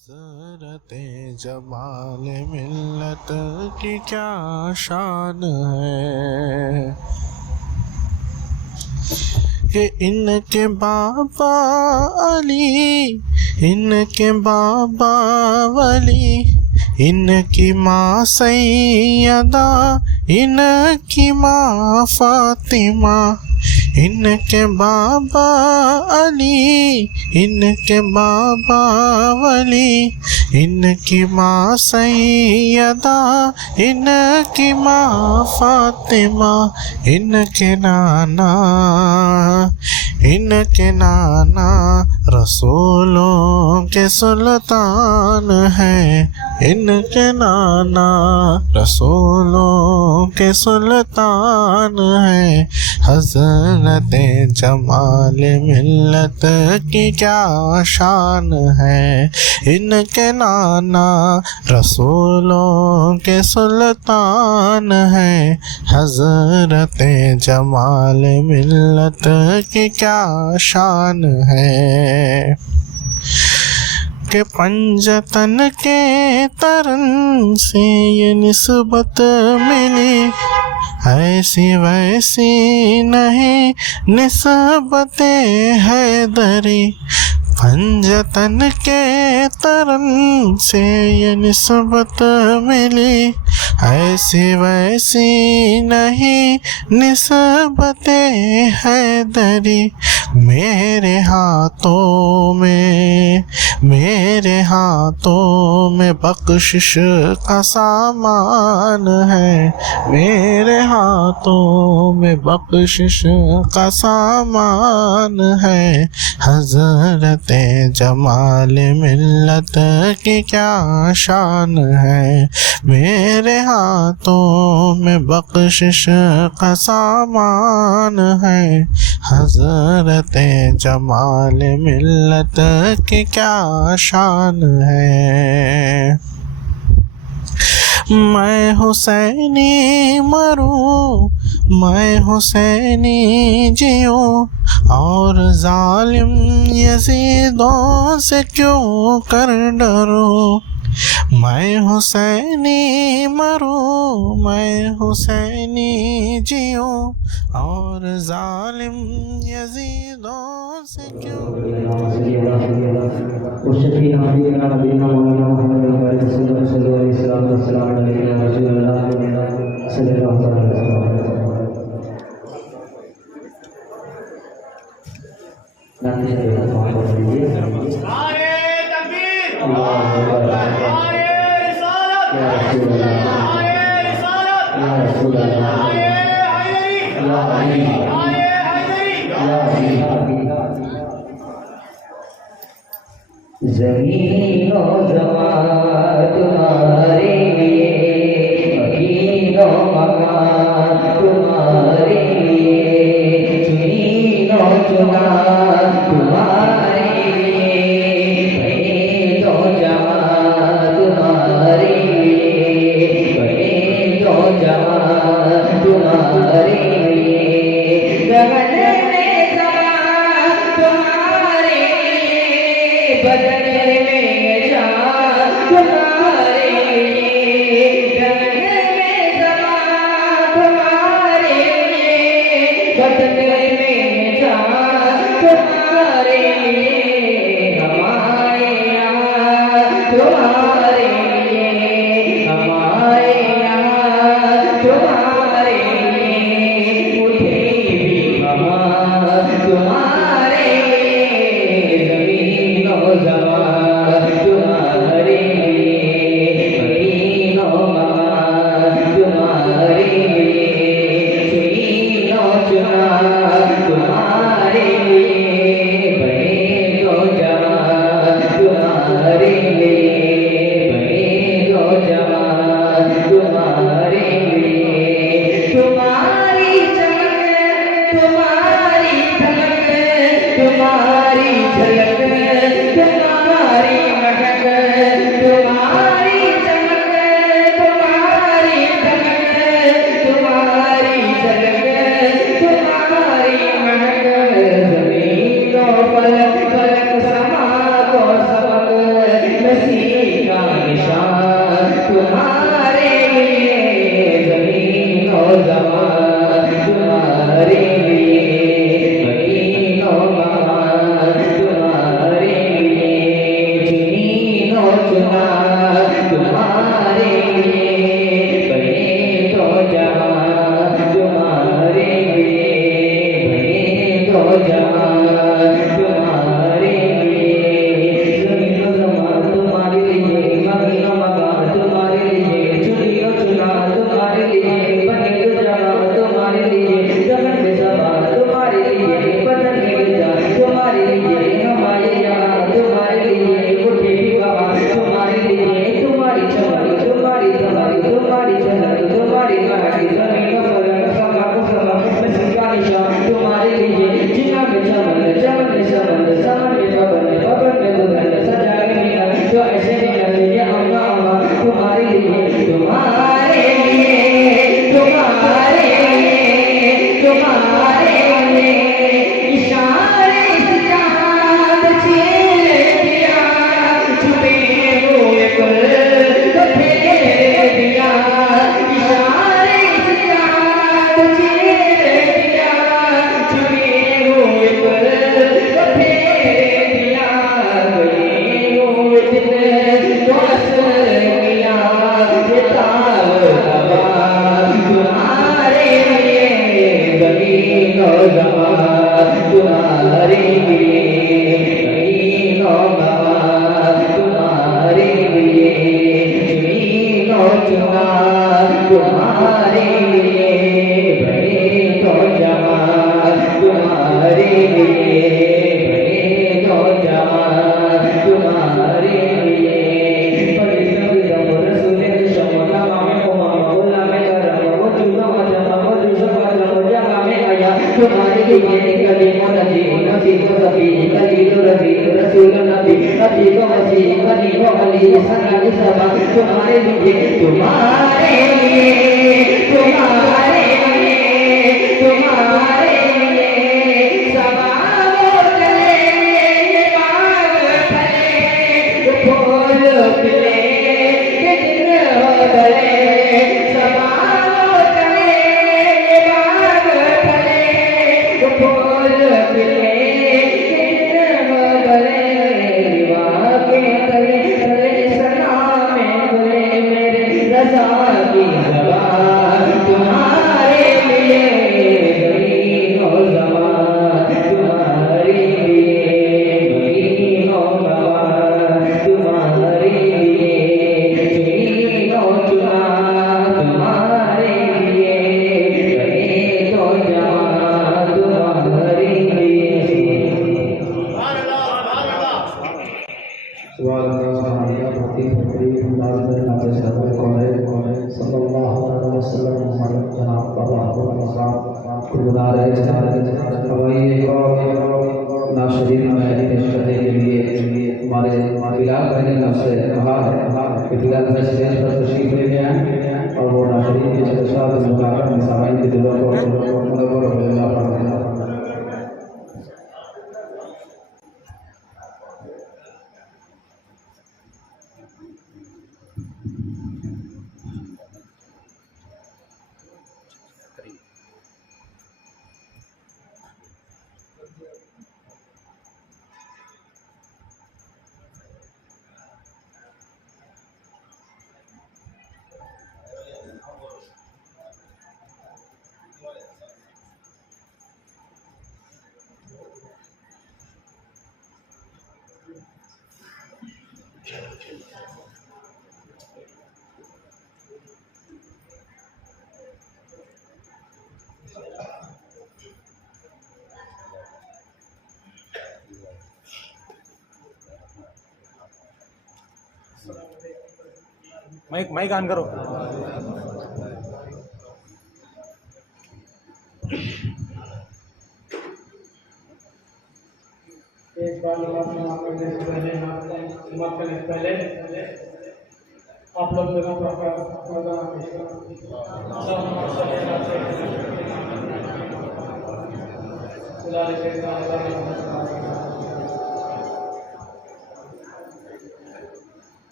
हज़रते जमाल मिल्लत की क्या शान है कि इनके बाबा अली, इनके बाबा वली, इनकी माँ सैयदा, इनकी माँ फातिमा, इनके बाबा अली, इनके बाबा वली, इनकी माँ सैयदा, इनकी माँ फातिमा, इनके नाना रसूलों के सुल्तान हैं, इनके नाना रसूलों के सुल्तान हैं। हज़रते जमाल मिल्लत की क्या शान है, इनके नाना रसूलों के सुल्तान हैं। हज़रते जमाल मिल्लत की क्या शान है के पंजतन के तरन से ये निस्बत मिली, ऐसी वैसी नहीं निस्बत हैदरी। पंजतन के तरन से ये निस्बत मिली, ऐसी वैसी नहीं निस्बत हैदरी। मेरे हाथों में बख्शिश का सामान है, मेरे हाथों में बख्शिश का सामान है। हज़रते जमाल मिल्लत की क्या शान है, मेरे हाथों में बख्शिश का सामान है। हज़रते जमाल मिल्लत की क्या शान है। मैं हुसैनी मरूं, मैं हुसैनी जियूं, और जालिम यज़ीदों से क्यों कर डरूं। मैं हुसैनी मरूं, मैं हुसैनी जियूं, और जालिम यज़ीदों से क्यों। ज़मीन और ज़मान तुम्हारे लिए, मकीन और मकान तुम्हारे लिए, चुनीन और चुना तुम्हारे लिए, बने तो जवान तुम्हारे लिए, बने तो जवान तुम्हारे लिए, जगत में जवान तुम्हारे लिए, बदले में जान तुम्हारे लिए, जगत में जवान तुम्हारे लिए, बदले में जान तुम्हारे लिए। हमारे यहाँ तुम्हारे लिए, हमारे यहाँ तुम्हारे लिए, उठे भी हमार तुम्हारे लिए। ज़मीन और ज़मान तुम्हारे लिए, मकीन और मकान तुम्हारे लिए, चुनीन और चुना तुम्हारे लिए, बने तो जवान तुम्हारे लिए। ये सारा सबा तुम्हारे लिए, तुम्हारे लिए, तुम्हारे लिए, तुम्हारे लिए सबा वो चले बाग फले फूल खिले के दिन हो गए सबा वो चले बाग फले फूल खिले के दिन हो गए वाह के तले तले सना में खुले मेरे रज़ा की ज़बान तुम्हारे लिए महीनों ज़बान तुम्हारे लिए महीनों ज़बान तुम्हारे लिए महीनों ज़बान तुम्हारे लिए कहे तो जवान तुम्हारे लिए। नाशरीन में करने के लिए हमारे बिलाल भाई ने हमसे कहा है कि बिलाल भाई स्टेज पर तशरीफ लेके आए और वो नाशरीन के जलसा मुलाकात सामाइन की दुआ को मुनव्वर हो जाए। माइक ऑन करो। एक बार नमाज करने से पहले आप लोग दोनों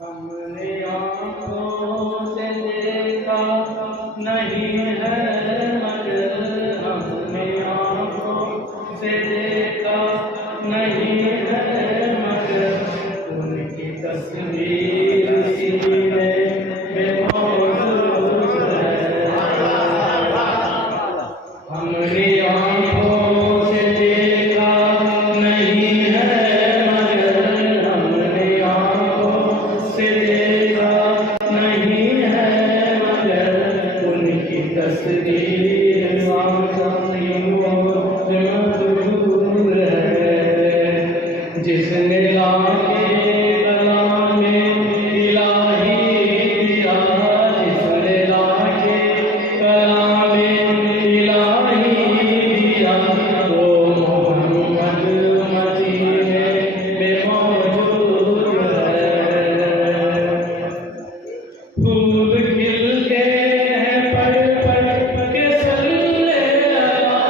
हमने आँखों से देखा नहीं है मगर हमने आँखों से देखा नहीं है मगर उनकी तस्वीर सीने में मौजूद है। हमने आँखों से देखा नहीं है मगर हमने आँखों से देखा नहीं है मगर उनकी तस्वीर मौजूद है। जिसने लाके कलाम इलाही दिया, जिसने लाके कलाम इलाही दिया, वो मोहम्मद मदीने में मौजूद है। फूल खिलते हैं पड़ पड़ के सल्ले अला,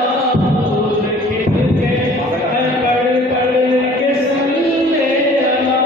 फूल खिलते हैं पड़ पड़ के सल्ले अला,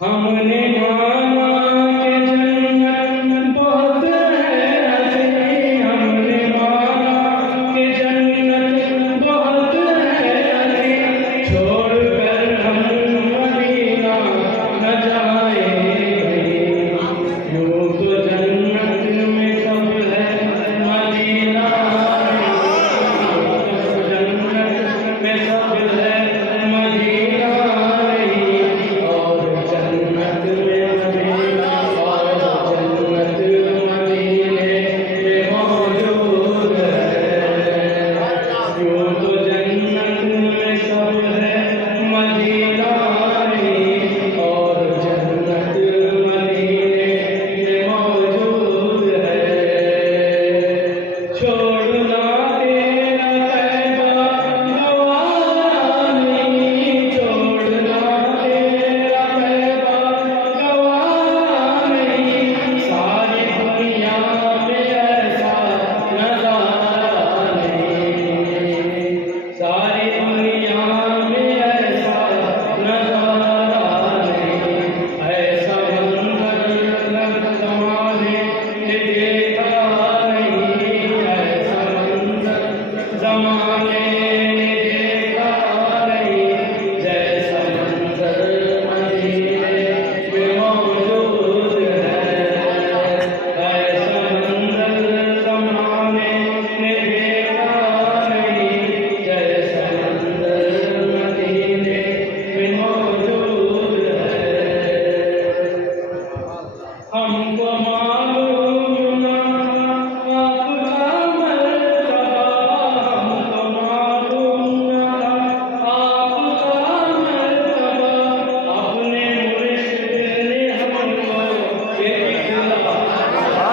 हमने माना कि जन्नत बहुत है हसीन, हमने माना कि जन्नत बहुत है हसीन, छोड़कर हम मदीना न जाएंगे। यूं तो जन्नत में सब है, मदीना जन्नत में सब है, मदीना नहीं। और जन्नत में मदीना, और जन्नत मदीने में मौजूद है। यूं तो जन्नत में सब है, मदीना नहीं। और जन्नत मदीने में मौजूद है। छोड़ना तेरा तैबा गवारा नहीं, छोड़ना तेरा तैबा गवारा नहीं। सारी दुनिया में ऐसा नजारा नहीं, सारी दुनिया में ऐसा नजारा नहीं। ऐसा मंजर ज़माने ने देखा नहीं, ऐसा मंजर ज़माने ने देखा नहीं। जैसा मंजर मदीने में मौजूद है, ऐसा मंजर ज़माने ने देखा नहीं। जैसा मंजर मदीने में मौजूद है। हमको मालूम ना आपका मर्तबा, हमको मालूम ना आपका मर्तबा। अपने मुर्शिद ने हमको ये दिखलाया,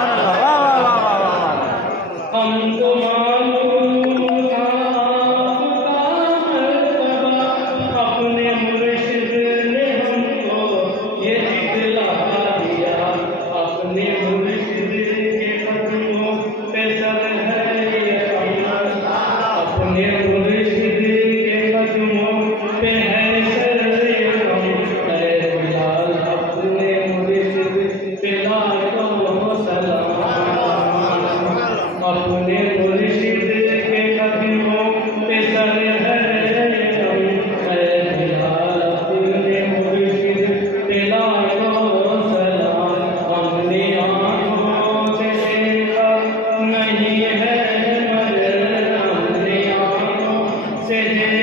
हमको मालूम था आपका मर्तबा। अपने मुर्शिद ने हमको ये दिखला दिया। अपने मुर्शिद के कदमों पे सर है ये अमर, अपने मुर्शिद के कदमों पे है सर ये अमर। ऐ बिलाल अपने मुर्शिद पे लाखों सलाम, अपने मुर्शिद के कदमों पे सर है ये अमर। ऐ बिलाल अपने मुर्शिद पे लाखों सलाम। हमने आँखों से देखा नहीं है मगर, हमने आँखों से देखा